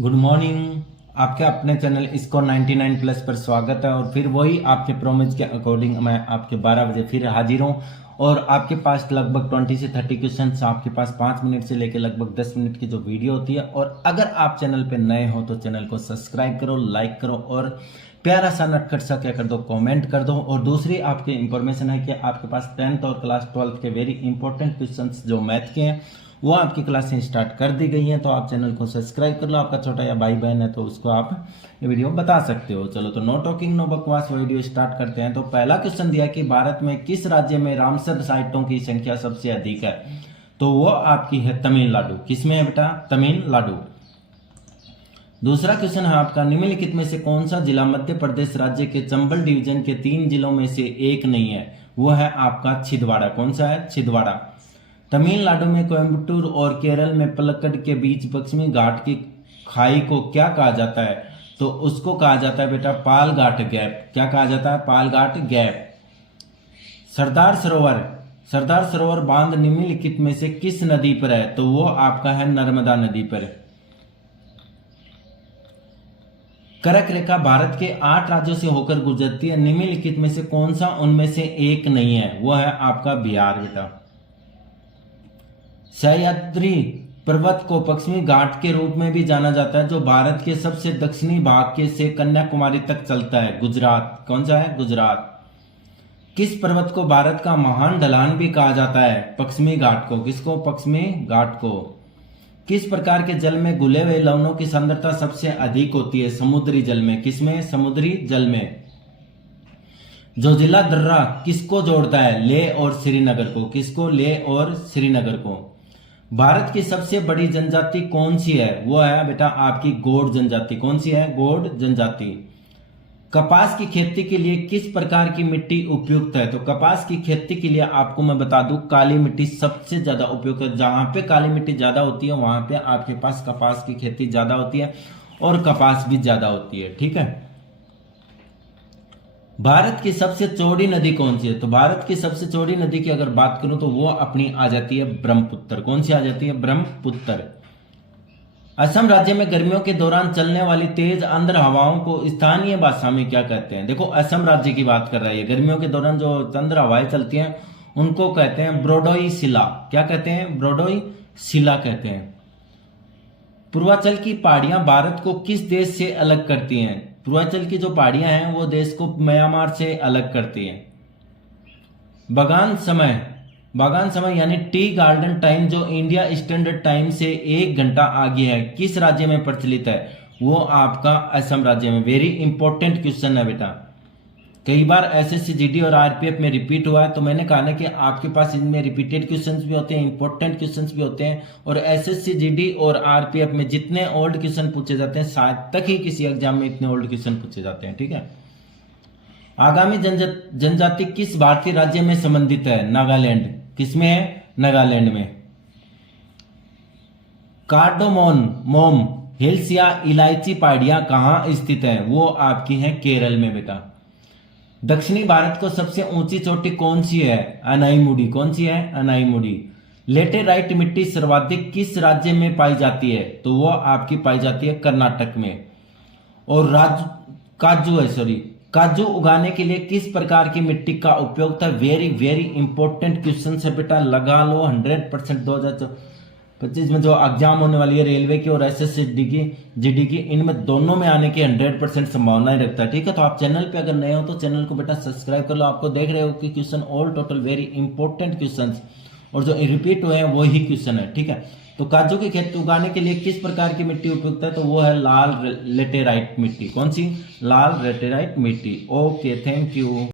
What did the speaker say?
Good morning. आपके अपने channel इसको 99 प्लस पर स्वागत है और फिर वही आपके प्रोमिस के अकॉर्डिंग मैं आपके 12 बजे फिर हाजिर हूँ और आपके पास लगभग 20 से 30 क्वेश्चन आपके पास 5 मिनट से लेकर लगभग 10 मिनट की जो वीडियो होती है। और अगर आप चैनल पे नए हो तो चैनल को सब्सक्राइब करो, लाइक करो और प्यारा सा नटखट सा क्या कर दो, कमेंट कर दो। और दूसरी आपकी इंफॉर्मेशन है कि आपके पास 10th और क्लास 12th के वेरी इंपॉर्टेंट क्वेश्चंस जो मैथ के हैं वो आपकी क्लासें स्टार्ट कर दी गई हैं, तो आप चैनल को सब्सक्राइब कर लो। आपका छोटा या भाई बहन है तो उसको आप ये वीडियो बता सकते हो। चलो तो नो टॉकिंग नो बकवास वीडियो स्टार्ट करते हैं। तो पहला क्वेश्चन दिया कि भारत में किस राज्य में रामसर साइटों की संख्या सबसे अधिक है, तो वो आपकी है तमिलनाडु। किसमें है बेटा? तमिलनाडु। दूसरा क्वेश्चन है आपका, निम्नलिखित में से कौन सा जिला मध्य प्रदेश राज्य के चंबल डिवीजन के 3 जिलों में से एक नहीं है? वो है आपका छिंदवाड़ा। कौन सा है? छिंदवाड़ा। तमिलनाडु में कोयम्बटूर और केरल में पलक्कड के बीच पश्चिमी घाट की खाई को क्या कहा जाता है? तो उसको कहा जाता है बेटा पाल घाट गैप। क्या कहा जाता है? पाल घाट गैप। सरदार सरोवर बांध निम्नलिखित में से किस नदी पर है? तो वो आपका है नर्मदा नदी पर। कर्क रेखा भारत के 8 राज्यों से होकर गुजरती है, निम्नलिखित में से कौन सा उनमें से एक नहीं है? वो है आपका बिहार बेटा। सह्याद्री पर्वत को पश्चिमी घाट के रूप में भी जाना जाता है, जो भारत के सबसे दक्षिणी भाग के से कन्याकुमारी तक चलता है। गुजरात। कौन सा है? गुजरात। किस पर्वत को भारत का महान ढलान भी कहा जाता है? पश्चिमी घाट को। किसको? पश्चिमी घाट को। किस प्रकार के जल में घुले हुए लवणों की सांद्रता सबसे अधिक होती है? समुद्री जल में। किसमें? समुद्री जल में। जोजिला दर्रा किसको जोड़ता है? लेह और श्रीनगर को। किसको? लेह और श्रीनगर को। भारत की सबसे बड़ी जनजाति कौन सी है? वो है बेटा आपकी गौड़ जनजाति। कौन सी है? गौड़ जनजाति। कपास की खेती के लिए किस प्रकार की मिट्टी उपयुक्त है? तो कपास की खेती के लिए आपको मैं बता दूं काली मिट्टी सबसे ज्यादा उपयुक्त है। जहां पे काली मिट्टी ज्यादा होती है वहां पे आपके पास कपास की खेती ज्यादा होती है और कपास भी ज्यादा होती है। ठीक है। भारत की सबसे चौड़ी नदी कौन सी है? तो भारत की सबसे चौड़ी नदी की अगर बात करूं तो वो अपनी आ जाती है ब्रह्मपुत्र। कौन सी आ जाती है? ब्रह्मपुत्र। असम राज्य में गर्मियों के दौरान चलने वाली तेज आंध्र हवाओं को स्थानीय भाषा में क्या कहते हैं? देखो असम राज्य की बात कर रहा है, गर्मियों के दौरान जो आंध्र हवाएं चलती हैं उनको कहते हैं ब्रोडोई शिला। क्या कहते हैं? ब्रोडोई शिला कहते हैं। पूर्वांचल की पहाड़ियां भारत को किस देश से अलग करती हैं? पूर्वांचल की जो पहाड़ियां हैं वो देश को म्यांमार से अलग करती हैं। बागान समय यानी टी गार्डन टाइम जो इंडिया स्टैंडर्ड टाइम से 1 घंटा आगे है, किस राज्य में प्रचलित है? वो आपका असम राज्य में। वेरी इंपॉर्टेंट क्वेश्चन है बेटा, कई बार एसएससी जीडी और आरपीएफ में रिपीट हुआ है, तो मैंने कहा ना कि आपके पास इनमें रिपीटेड क्वेश्चंस भी होते हैं, इंपॉर्टेंट क्वेश्चंस भी होते हैं। और एसएससी जीडी और आरपीएफ में जितने ओल्ड क्वेश्चन पूछे जाते हैं शायद तक ही किसी एग्जाम में इतने ओल्ड क्वेश्चन पूछे जाते हैं। ठीक है। आगामी जनजाति किस भारतीय राज्य में संबंधित है? नागालैंड। किसमें है? नागालैंड में। कार्डोमोम हिल्स या इलायची पहाड़ियां कहां स्थित है? वो आपकी है केरल में बेटा। दक्षिणी भारत को सबसे ऊंची चोटी कौन सी है? अनाईमुडी। कौन सी है? अनाईमुडी। लेटेराइट मिट्टी सर्वाधिक किस राज्य में पाई जाती है? तो वो आपकी पाई जाती है कर्नाटक में। और काजू उगाने के लिए किस प्रकार की मिट्टी का उपयोग था? वेरी वेरी इंपॉर्टेंट क्वेश्चन है बेटा, लगा लो 100%। 2025 में जो एग्जाम होने वाली है रेलवे की और एसएससी जीडी की, इनमें दोनों में आने की 100% संभावना रखता है। ठीक है। तो आप चैनल पे अगर नए हो तो चैनल को बेटा सब्सक्राइब कर लो। आपको देख रहे हो कि question all total very important question और जो रिपीट हुए हैं वही क्वेश्चन है। ठीक है। तो काजू की खेती उगाने के लिए किस प्रकार की मिट्टी उपयुक्त है? तो वो है लाल लेटेराइट मिट्टी। कौन सी? लाल लेटेराइट मिट्टी। Okay, thank you.